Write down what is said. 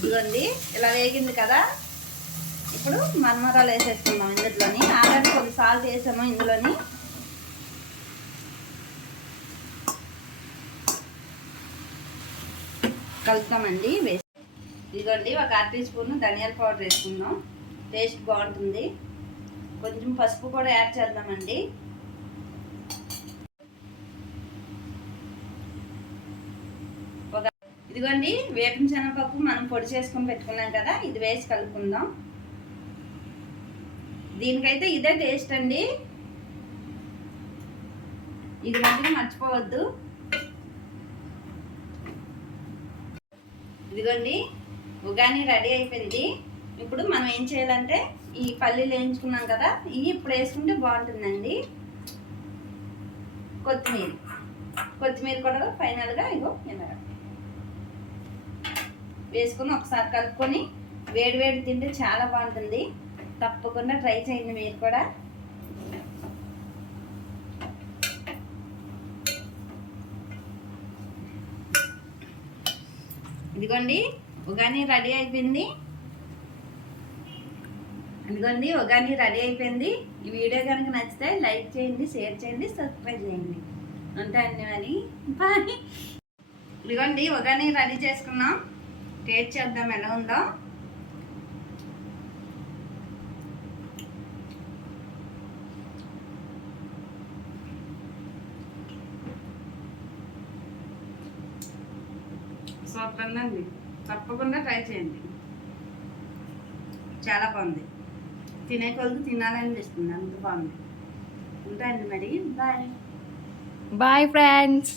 ఇదిగోండి ఇలా వేగింది కదా. ఇప్పుడు మరమరాలు వేసేసుకుందాం ఇందులోని. ఆల్రెడీ కొద్ది సాల్ట్ వేసాము ఇందులోని. కలుపుతామండి. ఇదిగోండి ఒక 1/2 టీ స్పూన్ ధనియాల పౌడర్ వేసుకుందాం, టేస్ట్ బాగుంటుంది. కొంచెం పసుపు కూడా యాడ్ చేద్దామండి. ఇదిగోండి వేపిన శనగపప్పు మనం పొడి చేసుకొని పెట్టుకున్నాం కదా, ఇది వేసి కలుపుకుందాం. దీనికైతే ఇదే టేస్ట్ అండి, ఇది మధ్యన మర్చిపోవద్దు. ఇదిగోండి ఉగాని రెడీ అయిపోయింది. ఇప్పుడు మనం ఏం చేయాలంటే ఈ పల్లీలు వేయించుకున్నాం కదా, ఇవి ఇప్పుడు వేసుకుంటే బాగుంటుందండి. కొత్తిమీర కూడా ఫైనల్గా ఇగో ఇలా వేసుకొని ఒకసారి కలుపుకొని వేడి వేడి తింటే చాలా బాగుంటుంది. తప్పకుండా ట్రై చేయండి మీరు కూడా. ఇదిగోండి ఉగాని రెడీ అయిపోయింది. ఇదిగోండి ఉగాని రెడీ అయిపోయింది. ఈ వీడియో కనుక నచ్చితే లైక్ చేయండి, షేర్ చేయండి, సబ్స్క్రైబ్ చేయండి. ఉంటాయండి మరి బాయ్. ఇదిగోండి ఉగాని రెడీ చేసుకున్నాం, టేస్ట్ చేద్దాం ఎలా ఉందో. సూపర్ ఉందండి, తప్పకుండా ట్రై చేయండి. చాలా బాగుంది, తినే కొద్ది తినాలనిపిస్తుంది, అంత బాగుంది. ఉంటాయండి మరి బాయ్. Bye friends.